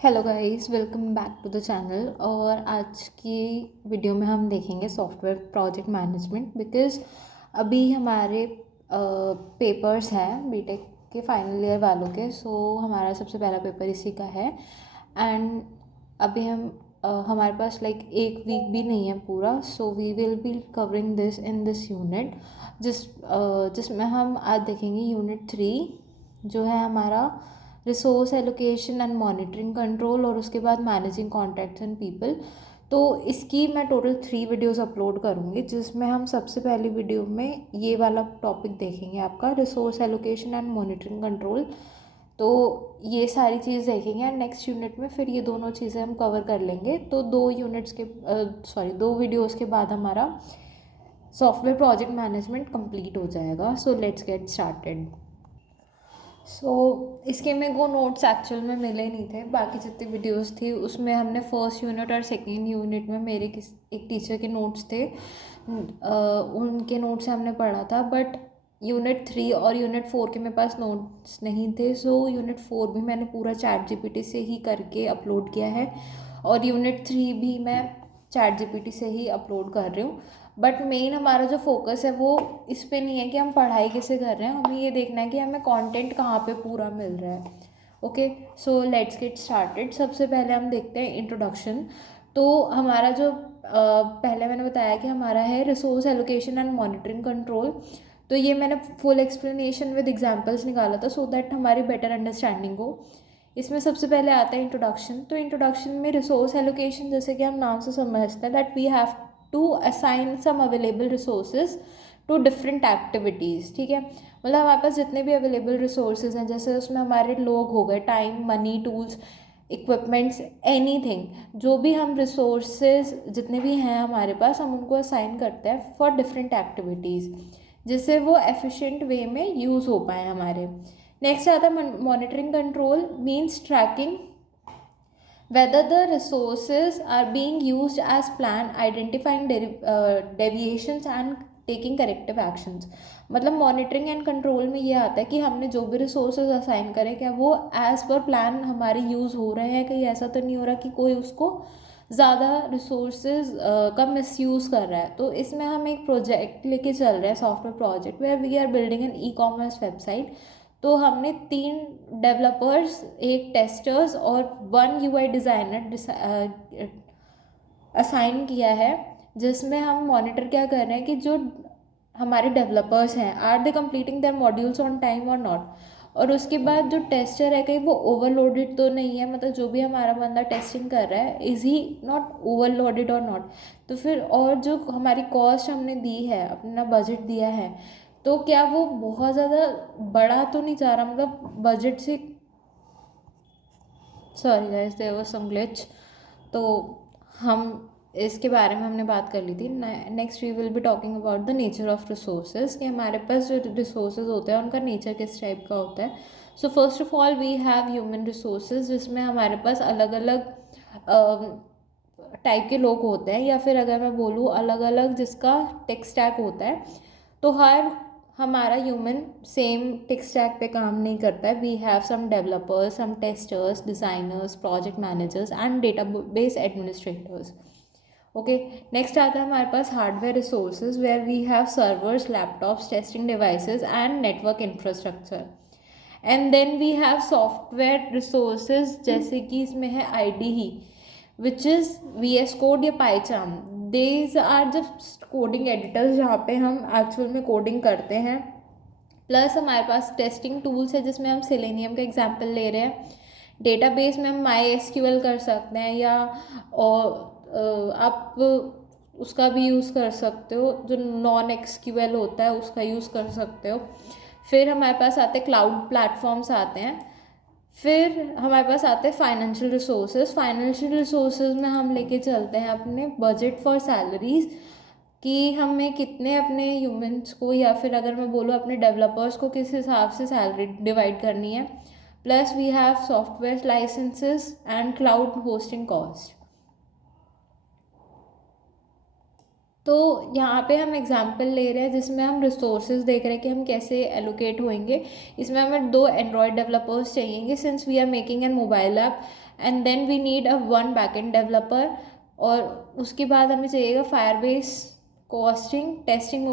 Hello guys, welcome back to the channel. और आज की वीडियो में हम देखेंगे सॉफ्टवेयर प्रोजेक्ट मैनेजमेंट। बिकॉज़ अभी हमारे पेपर्स हैं बीटेक के फाइनल ईयर वालों के। सो हमारा सबसे पहला पेपर इसी का है। एंड अभी हमारे पास लाइक एक वीक भी नहीं है पूरा। So we will be covering this in this unit जिसमें हम आज देखेंगे यूनिट 3 जो है हमारा resource allocation and monitoring control, और उसके बाद मैनेजिंग कॉन्टैक्ट्स एंड पीपल। तो इसकी मैं टोटल 3 वीडियोस अपलोड करूँगी, जिसमें हम सबसे पहली वीडियो में ये वाला टॉपिक देखेंगे, आपका resource allocation and monitoring control. तो ये सारी चीज़ देखेंगे एंड नेक्स्ट यूनिट में फिर ये दोनों चीज़ें हम कवर कर लेंगे। तो दो वीडियोस के बाद हमारा सॉफ्टवेयर प्रोजेक्ट मैनेजमेंट कंप्लीट हो जाएगा। So let's get started. इसके मेरे को नोट्स एक्चुअल में मिले नहीं थे। बाकी जितनी वीडियोस थी उसमें हमने फर्स्ट यूनिट और सेकेंड यूनिट में मेरे एक टीचर के नोट्स थे, उनके नोट्स से हमने पढ़ा था। बट यूनिट 3 और यूनिट 4 के मेरे पास नोट्स नहीं थे। सो यूनिट 4 भी मैंने पूरा चैट जीपीटी से ही करके अपलोड किया है, और यूनिट 3 भी मैं चैट जीपीटी से ही अपलोड कर रही हूँ। बट मेन हमारा जो फोकस है वो इस पे नहीं है कि हम पढ़ाई कैसे कर रहे हैं, हमें ये देखना है कि हमें कंटेंट कहाँ पे पूरा मिल रहा है। Okay, so let's get started. सबसे पहले हम देखते हैं इंट्रोडक्शन। तो हमारा जो पहले मैंने बताया कि हमारा है resource allocation and monitoring control. तो ये मैंने फुल एक्सप्लेनेशन विद एग्जांपल्स निकाला था सो दैट हमारी बेटर अंडरस्टैंडिंग हो। इसमें सबसे पहले आता है इंट्रोडक्शन। तो इंट्रोडक्शन में रिसोर्स एलोकेशन, जैसे कि हम नाम से समझते हैं, that we have to assign some available resources to different activities. ठीक है, मतलब हमारे पास जितने भी अवेलेबल रिसोर्सेज हैं, जैसे उसमें हमारे लोग हो गए, time, money, tools, equipments, anything, जो भी हम रिसोर्सेज जितने भी हैं हमारे पास, हम उनको असाइन करते हैं फॉर डिफरेंट एक्टिविटीज़, जिससे वो एफिशिएंट वे में यूज़ हो पाए हमारे। नेक्स्ट आता है monitoring control, means tracking whether the resources are being used as planned, identifying deviations and taking corrective actions। मतलब मॉनिटरिंग एंड कंट्रोल में ये आता है कि हमने जो भी रिसोर्सेज असाइन करें, क्या वो एज पर प्लान हमारे यूज़ हो रहे हैं, कहीं ऐसा तो नहीं हो रहा कि कोई उसको ज़्यादा रिसोर्सेज का मिसयूज़ कर रहा है। तो इसमें हम एक प्रोजेक्ट लेके चल रहे हैं, software project, where we are building an e commerce website. तो हमने 3 डेवलपर्स, एक टेस्टर्स और 1 यूआई डिज़ाइनर असाइन किया है, जिसमें हम मॉनिटर क्या कर रहे हैं कि जो हमारे डेवलपर्स हैं, are they completing their modules on time और नॉट। और उसके बाद जो टेस्टर है, कहीं वो ओवरलोडेड तो नहीं है, मतलब जो भी हमारा बंदा टेस्टिंग कर रहा है, इज़ ही नॉट ओवरलोडेड और नॉट। तो फिर और जो हमारी कॉस्ट हमने दी है, अपना बजट दिया है, तो क्या वो बहुत ज़्यादा बड़ा तो नहीं जा रहा, मतलब बजट से। Sorry guys, there was some glitch. तो हम इसके बारे में हमने बात कर ली थी। Next we will be talking about the nature of resources, कि हमारे पास जो रिसोर्सेज होते हैं उनका नेचर किस टाइप का होता है। So first of all we have human resources, जिसमें हमारे पास अलग अलग टाइप के लोग होते हैं, या फिर अगर मैं बोलूँ अलग अलग जिसका टेक स्टैक होता है। तो हर हमारा ह्यूमन सेम टेक स्टैक पे काम नहीं करता है। We have some developers, some testers, designers, project managers and database administrators. Okay, next आता है हमारे पास hardware resources, where we have servers, laptops, testing devices and network infrastructure. And then we have software resources, जैसे कि इसमें है IDE, which is V S code या PyCharm. These are just coding editors, जहाँ पे हम actual में coding करते हैं। प्लस हमारे पास टेस्टिंग टूल्स है, जिसमें हम सेलेनियम का एग्जांपल ले रहे हैं। डेटाबेस में हम माई एसक्यूएल कर सकते हैं, या आप उसका भी यूज़ कर सकते हो, जो नॉन एक्सक्यूएल होता है उसका यूज़ कर सकते हो। फिर हमारे पास आते हैं क्लाउड प्लेटफॉर्म्स आते हैं। फिर हमारे पास आते हैं फाइनेंशियल रिसोर्सेज। फाइनेंशियल रिसोर्सेज में हम लेके चलते हैं अपने बजट फॉर सैलरीज, कि हमें कितने अपने ह्यूमंस को, या फिर अगर मैं बोलूँ अपने डेवलपर्स को, किस हिसाब से सैलरी डिवाइड करनी है। Plus we have software licences and cloud hosting cost. तो यहाँ पे हम एग्जांपल ले रहे हैं जिसमें हम रिसोर्सेज देख रहे हैं कि हम कैसे एलोकेट होंगे। इसमें हमें 2 एंड्रॉयड डेवलपर्स चाहिएंगे since we are making an mobile app, and then we need a 1 backend developer. और उसके बाद हमें चाहिएगा Firebase hosting testing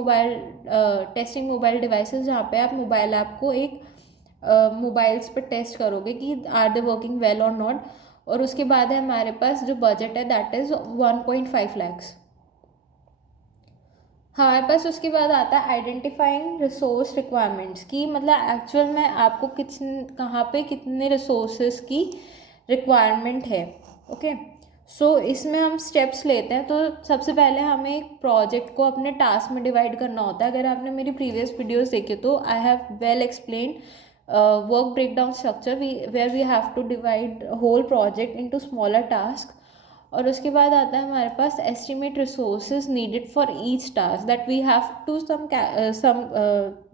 mobile devices, जहाँ पे आप मोबाइल ऐप को एक मोबाइल्स पर टेस्ट करोगे कि आर दे वर्किंग वेल और नॉट। और उसके बाद है हमारे पास जो बजट है दैट इज़ 1.5 lakhs हमारे पास। उसके बाद आता है आइडेंटिफाइंग रिसोर्स रिक्वायरमेंट्स की, मतलब एक्चुअल में आपको कहाँ पे कितने रिसोर्सेज की रिक्वायरमेंट है। ओके, सो इसमें हम स्टेप्स लेते हैं। तो सबसे पहले हमें एक प्रोजेक्ट को अपने टास्क में डिवाइड करना होता है। अगर आपने मेरी प्रीवियस वीडियोस देखी तो I have well explained work breakdown structure where we have to divide whole project into smaller task. और उसके बाद आता है हमारे पास estimate resources needed for each task that we have to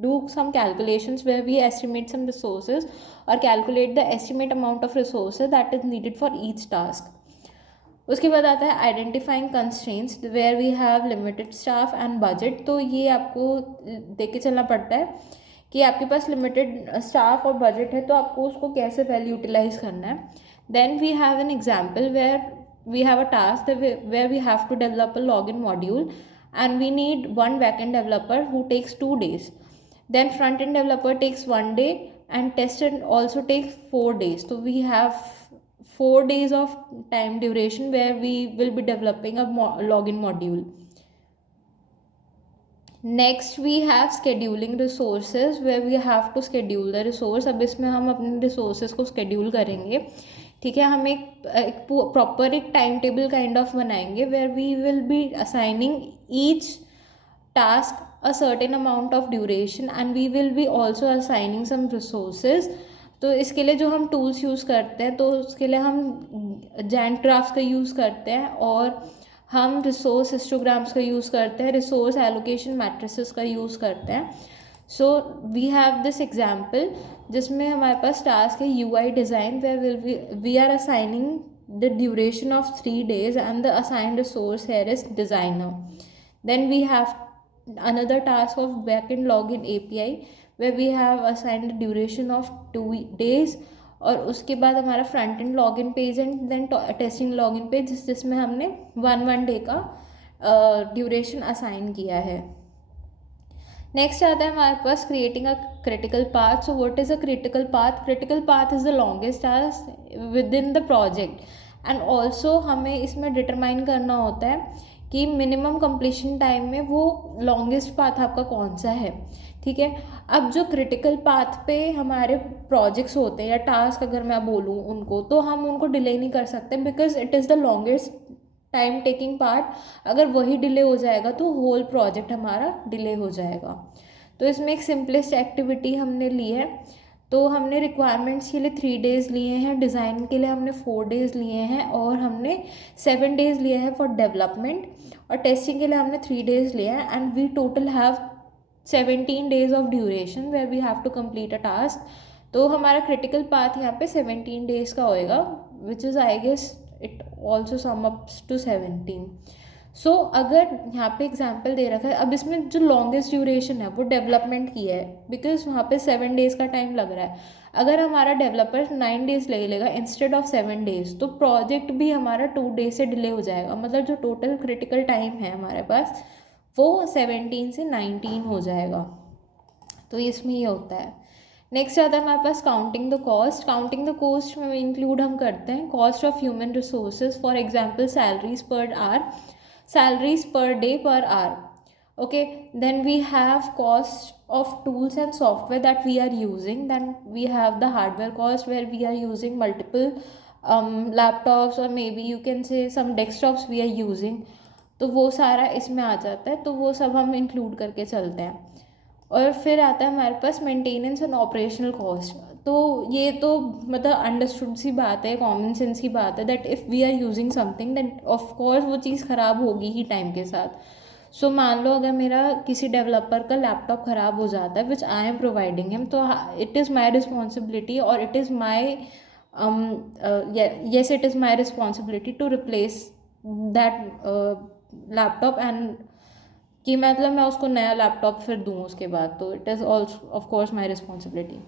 do some calculations where we estimate some resources और calculate the estimate amount of resources that is needed for each task. उसके बाद आता है identifying constraints where we have limited staff and budget. तो ये आपको देख के चलना पड़ता है कि आपके पास लिमिटेड स्टाफ और बजट है तो आपको उसको कैसे वेल यूटिलाइज करना है। Then we have an example where we have a task where we have to develop a login module, and we need 1 backend developer who takes 2 days. Then front end developer takes 1 day and tester also takes 4 days. So we have 4 days of time duration where we will be developing a login module. Next we have scheduling resources where we have to schedule the resource. अब इसमें हम अपने resources को schedule करेंगे, ठीक है। हम एक प्रॉपर एक टाइम टेबल काइंड ऑफ बनाएंगे where we will be assigning each task a certain amount of duration and we will be also assigning some resources. तो इसके लिए जो हम टूल्स यूज़ करते हैं तो उसके लिए हम जैंट ग्राफ्स का यूज़ करते हैं और हम रिसोर्स हिस्टोग्राम्स का यूज़ करते हैं, रिसोर्स एलोकेशन मैट्रिसेस का यूज़ करते हैं। So we have this example जिसमें हमारे पास टास्क है UI design where we are assigning the duration of 3 days and the assigned resource here is designer. Then we have another task of backend login API where we have assigned the duration of 2 days. और उसके बाद हमारा front end login page and then testing login page जिसमें हमने 1 day का duration assign किया है। Next आता है हमारे पास creating a critical path. So what is a critical path? Critical path is the longest task within the project and also हमें इसमें डिटरमाइन करना होता है कि मिनिमम कंप्लीशन टाइम में वो लॉन्गेस्ट पाथ आपका कौन सा है, ठीक है। अब जो क्रिटिकल पाथ पे हमारे प्रोजेक्ट्स होते हैं या टास्क अगर मैं बोलूँ उनको, तो हम उनको डिले नहीं कर सकते because it is the longest time taking part. अगर वही डिले हो जाएगा तो होल प्रोजेक्ट हमारा डिले हो जाएगा। तो इसमें एक सिंपलेस्ट एक्टिविटी हमने ली है। तो हमने रिक्वायरमेंट्स के लिए 3 days लिए हैं, डिज़ाइन के लिए हमने 4 days लिए हैं और हमने 7 days लिए हैं फॉर डेवलपमेंट, और टेस्टिंग के लिए हमने 3 days लिए हैं and we total have 17 days of duration where we have to complete a task. तो हमारा क्रिटिकल पाथ यहाँ पे 17 days का होएगा which is I guess it also sums up to 17। सो अगर यहाँ पे एग्जाम्पल दे रखा है, अब इसमें जो लॉन्गेस्ट ड्यूरेशन है वो डेवलपमेंट की है बिकॉज वहाँ पे 7 days का टाइम लग रहा है। अगर हमारा डेवलपर 9 days ले लेगा इंस्टेड ऑफ 7 days तो प्रोजेक्ट भी हमारा 2 days से डिले हो जाएगा। मतलब जो टोटल क्रिटिकल टाइम है हमारे पास वो 17 से 19 हो जाएगा। तो इसमें ये होता है। नेक्स्ट आता है हमारे पास counting the cost. Counting the cost में इंक्लूड हम करते हैं cost of human resources, for example salaries per hour, salaries per day per hour. Okay, then we have cost of tools and software that we are using. Then we have the hardware cost where we are using multiple laptops or maybe you can say some desktops we are using. तो वो सारा इसमें आ जाता है, तो वो सब हम इंक्लूड करके चलते हैं। और फिर आता है हमारे पास मेंटेनेंस एंड ऑपरेशनल कॉस्ट। तो ये तो मतलब अंडरस्टूड सी बात है, कॉमन सेंस की बात है that if we are using something that of course वो चीज़ ख़राब होगी ही टाइम के साथ। सो मान लो अगर मेरा किसी डेवलपर का लैपटॉप ख़राब हो जाता है विच आई एम प्रोवाइडिंग हिम, तो इट इज़ माई रिस्पॉन्सिबिलिटी और it is my yes it is my responsibility to replace that laptop and कि मतलब मैं उसको नया लैपटॉप फिर दूँ उसके बाद, तो it is also of course my responsibility.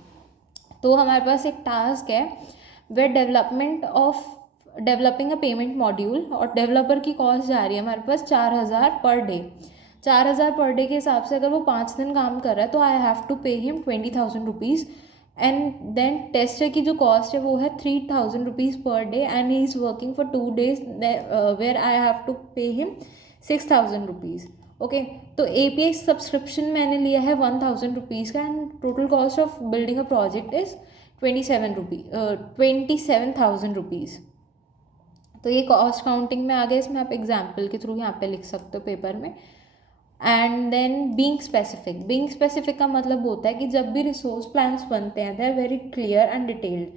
तो हमारे पास एक टास्क है वे डेवलपिंग अ पेमेंट मॉड्यूल, और डेवलपर की कॉस्ट जा रही है हमारे पास 4,000 पर डे। 4,000 पर डे के हिसाब से अगर वो 5 दिन काम कर रहा है तो I have to pay him 20,000 rupees. And then tester की जो कॉस्ट है वो है 3,000 rupees per day, and he is working for 2 days where I have to pay him 6,000 rupees. Okay, तो API सब्सक्रिप्शन मैंने लिया है 1,000 रुपीज़ का, and total cost of building a project is 27,000 rupees. तो ये कॉस्ट काउंटिंग में आ गया, इसमें आप एग्जाम्पल के थ्रू यहाँ पे लिख सकते हो पेपर में। एंड देन बीइंग स्पेसिफिक का मतलब होता है कि जब भी रिसोर्स प्लान्स बनते हैं they are very clear and detailed.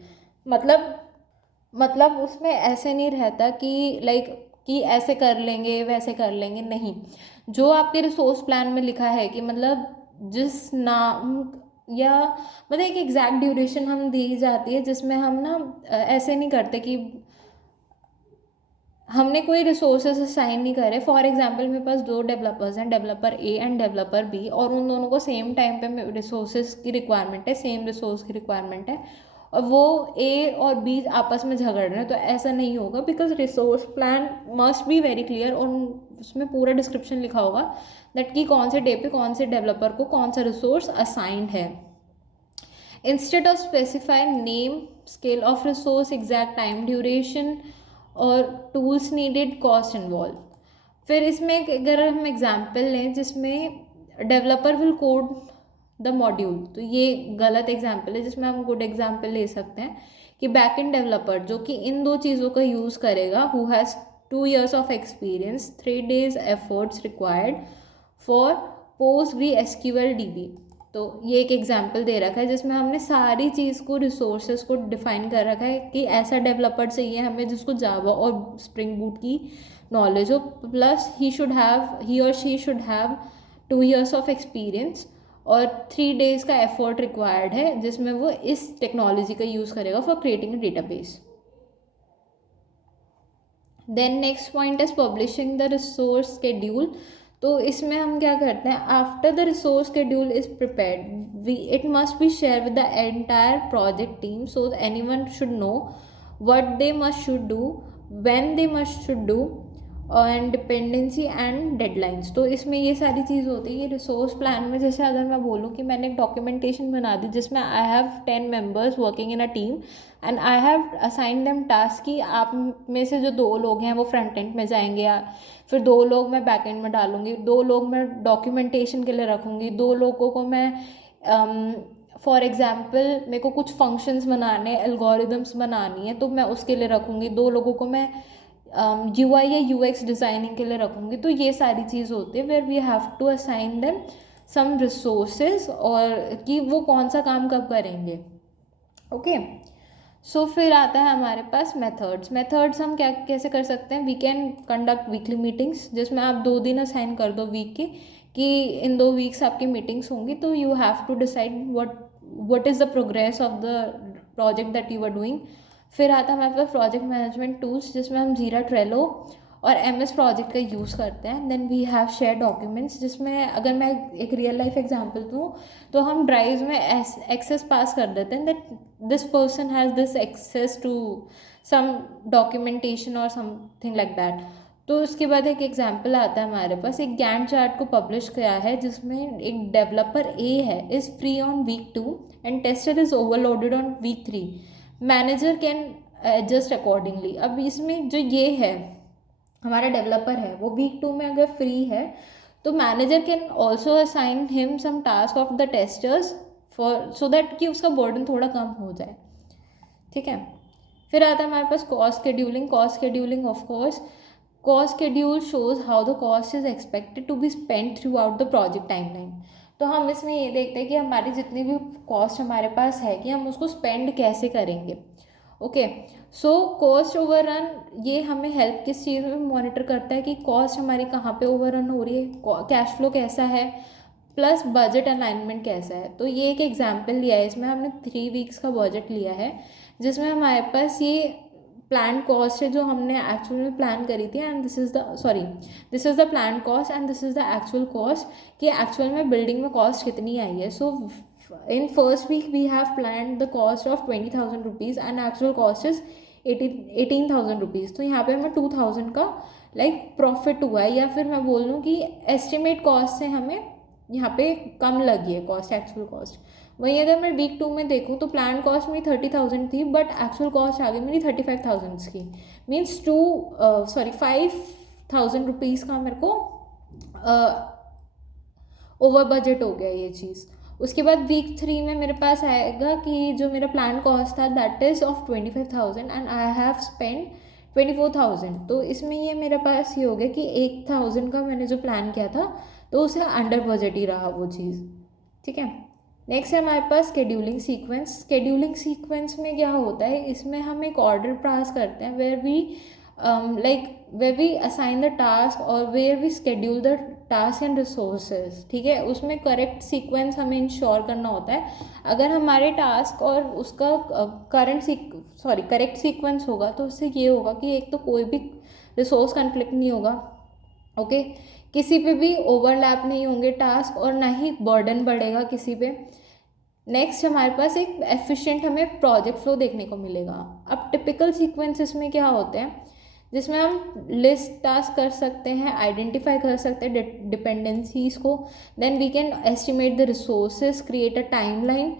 मतलब उसमें ऐसे नहीं रहता कि लाइक कि ऐसे कर लेंगे वैसे कर लेंगे, नहीं। जो आपके रिसोर्स प्लान में लिखा है कि मतलब जिस नाम या मतलब एक एग्जैक्ट ड्यूरेशन हम दी जाती है, जिसमें हम ना ऐसे नहीं करते कि हमने कोई रिसोर्सेज असाइन नहीं करे। फॉर एग्जांपल मेरे पास 2 डेवलपर्स हैं, developer A and developer B, और उन दोनों को सेम टाइम पे रिसोर्सेज की रिक्वायरमेंट है, सेम रिसोर्स की रिक्वायरमेंट है, और वो ए और बी आपस में झगड़ रहे हैं, तो ऐसा नहीं होगा, because resource plan must be very clear, और उसमें पूरा डिस्क्रिप्शन लिखा होगा दैट कि कौन से डे पे कौन से डेवलपर को कौन सा रिसोर्स असाइंड है। Instead of specify name, scale of resource, exact time duration और टूल्स नीडेड, कॉस्ट इन्वॉल्व। फिर इसमें अगर हम एग्जांपल लें जिसमें developer will code the module, तो ये गलत एग्जांपल है, जिसमें हम गुड एग्जांपल ले सकते हैं कि बैक एंड डेवलपर जो कि इन 2 चीज़ों का यूज़ करेगा, who has 2 years of experience, 3 days efforts required for PostgreSQL DB। तो ये एक एग्जांपल दे रखा है जिसमें हमने सारी चीज़ को, रिसोर्सेज को डिफाइन कर रखा है कि ऐसा डेवलपर चाहिए हमें जिसको जावा और स्प्रिंग बूट की नॉलेज हो, प्लस ही और she should have 2 years of experience, और 3 days का एफर्ट रिक्वायर्ड है जिसमें वो इस टेक्नोलॉजी का यूज़ करेगा for creating a database. Then next point is publishing the resource schedule. तो इसमें हम क्या करते हैं, after the resource schedule is prepared we it must be share with the entire project team, so anyone should know what they must should do, when they must should do, and dependency and deadlines. तो इसमें ये सारी चीज़ होती है। ये resource plan में जैसे अगर मैं बोलूँ कि मैंने एक डॉक्यूमेंटेशन बना दी जिसमें I have 10 members working in a team, and I have assign them task कि आप में से जो 2 लोग हैं वो फ्रंट एंड में जाएंगे, या फिर 2 लोग मैं बैक एंड में डालूंगी, 2 लोग मैं डॉक्यूमेंटेशन के लिए रखूँगी, 2 लोगों को मैं फॉर एग्जाम्पल मेरे को कुछ फंक्शंस बनाने, एल्गोरिदम्स बनानी है तो मैं उसके लिए रखूँगी, 2 लोगों को मैं UI या UX डिज़ाइनिंग के लिए रखूँगी। तो ये सारी चीज़ होती है where we have to assign them some resources, और कि वो कौन सा काम कब करेंगे। ओके, सो फिर आता है हमारे पास मेथड्स हम क्या कैसे कर सकते हैं। We can conduct weekly meetings, जिसमें आप 2 दिन असाइन कर दो वीक के कि इन 2 वीक्स आपकी मीटिंग्स होंगी, तो you have to decide what is the progress of the project that you are doing. फिर आता है हमारे पास प्रोजेक्ट मैनेजमेंट टूल्स, जिसमें हम जीरा, ट्रेलो और MS प्रोजेक्ट का यूज़ करते हैं। Then we have share documents, जिसमें अगर मैं एक रियल लाइफ एग्जांपल दूँ तो हम ड्राइव में एक्सेस पास कर देते हैं that this person has this access to some documentation और समथिंग लाइक दैट। तो उसके बाद एक एग्जांपल आता है हमारे पास, एक गैंट चार्ट को पब्लिश किया है जिसमें एक डेवलपर A है is free on week 2 and tester is overloaded on week 3, manager can adjust accordingly. अब इसमें जो ये है हमारा डेवलपर है वो week 2 में अगर फ्री है तो manager can also assign him some task of the testers for so that कि उसका बर्डन थोड़ा कम हो जाए। ठीक है, फिर आता है हमारे पास cost scheduling of course. Cost schedule shows how the cost is expected to be spend throughout the project timeline. तो हम इसमें ये देखते हैं कि हमारी जितनी भी कॉस्ट हमारे पास है कि हम उसको स्पेंड कैसे करेंगे। ओके, सो कॉस्ट ओवररन ये हमें हेल्प किस चीज़ में मॉनिटर करता है कि कॉस्ट हमारी कहाँ पे ओवररन हो रही है, कैश फ्लो कैसा है, प्लस बजट अलाइनमेंट कैसा है। तो ये एक एग्जांपल लिया है, इसमें हमने 3 वीक्स का बजट लिया है जिसमें हमारे पास ये प्लान कॉस्ट है जो हमने एक्चुअल में प्लान करी थी, and this is the plan cost and this is the actual cost कि एक्चुअल में बिल्डिंग में कॉस्ट कितनी आई है. So in first week we have plan the cost of 20,000 rupees and actual cost is 18,000 rupees. तो यहाँ पे हमें 2,000 का प्रॉफिट हुआ है, या फिर मैं बोल लूँ कि एस्टिमेट कॉस्ट से हमें यहाँ पे कम लगी है कॉस्ट, एक्चुअल कॉस्ट. वहीं अगर मैं वीक 2 में देखूँ तो प्लान कॉस्ट मेरी 30,000 थी, बट एक्चुअल कॉस्ट आ गई मेरी 35,000 की. मीन्स 5,000 रुपीज़ का मेरे को ओवर बजट हो गया ये चीज़. उसके बाद वीक 3 में मेरे पास आएगा कि जो मेरा प्लान कॉस्ट था that is of 25,000 and I have spend 24,000. तो इसमें ये मेरे पास ये हो गया कि 1,000 का मैंने जो प्लान किया था तो उसे अंडर बजट ही रहा वो चीज़. ठीक है. नेक्स्ट है हमारे पास स्केड्यूलिंग सीक्वेंस. स्केड्यूलिंग सीक्वेंस में क्या होता है, इसमें हम एक ऑर्डर पास करते हैं where we assign the task और where we schedule the task and resources. ठीक है. उसमें करेक्ट सीक्वेंस हमें इंश्योर करना होता है. अगर हमारे टास्क और उसका करेक्ट सीक्वेंस होगा तो उससे ये होगा कि एक तो कोई भी रिसोर्स कन्फ्लिक्ट नहीं होगा. ओके. किसी पे भी ओवरलैप नहीं होंगे टास्क और ना ही बर्डन बढ़ेगा किसी पे. नेक्स्ट हमारे पास एक एफिशिएंट हमें प्रोजेक्ट फ्लो देखने को मिलेगा. अब टिपिकल सीक्वेंसेस में क्या होते हैं, जिसमें हम लिस्ट टास्क कर सकते हैं, आइडेंटिफाई कर सकते हैं डिपेंडेंसीज को, then we can estimate the resources, create a timeline,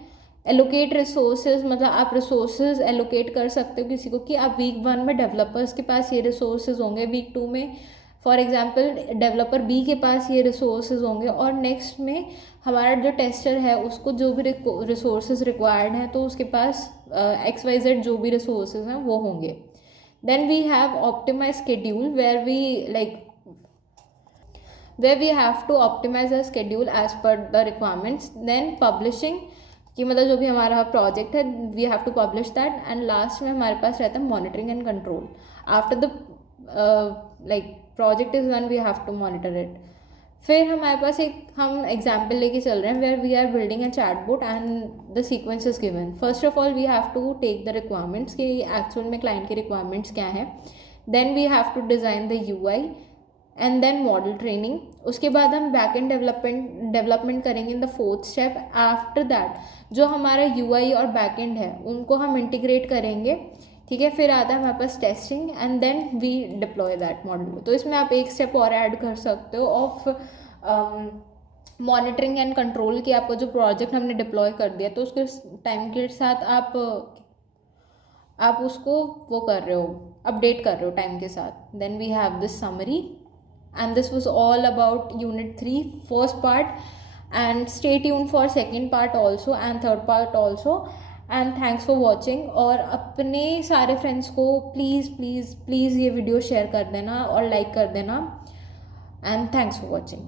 allocate resources. मतलब आप रिसोर्सेज एलोकेट कर सकते हो किसी को कि आप वीक 1 में डेवलपर्स के पास ये रिसोर्सेज होंगे, वीक 2 में फॉर एग्जांपल डेवलपर बी के पास ये रिसोर्सेज होंगे, और नेक्स्ट में हमारा जो टेस्टर है उसको जो भी रिसोर्सेज रिक्वायर्ड हैं तो उसके पास XYZ जो भी रिसोर्सेज हैं वो होंगे. Then we have optimized schedule where we have to optimize our schedule as per the requirements. Then publishing कि मतलब जो भी हमारा प्रोजेक्ट है we have to publish that. And last में हमारे पास रहता है monitoring and control. After the project is done we have to monitor it. फिर हमारे पास हम एग्जाम्पल लेके चल रहे हैं where we are building a chatbot and the sequence is given. First of all we have to take the requirements कि actual में क्लाइंट के रिक्वायरमेंट्स क्या हैं. Then we have to design the UI and then model training. उसके बाद हम back end development करेंगे in the 4th step. After that जो हमारा UI और बैक एंड है उनको हम इंटीग्रेट करेंगे. ठीक है. फिर आता है हमारे पास testing and then we deploy that model. तो इसमें आप एक स्टेप और ऐड कर सकते हो ऑफ मॉनिटरिंग एंड कंट्रोल कि आपका जो प्रोजेक्ट हमने डिप्लॉय कर दिया तो उसके टाइम के साथ आप उसको वो कर रहे हो, अपडेट कर रहे हो टाइम के साथ. Then we have this summary and this was all about unit 3 first part. And stay tuned for second part also and third part also. And thanks for watching. और अपने सारे फ्रेंड्स को please please please ये video share कर देना और like कर देना. And thanks for watching.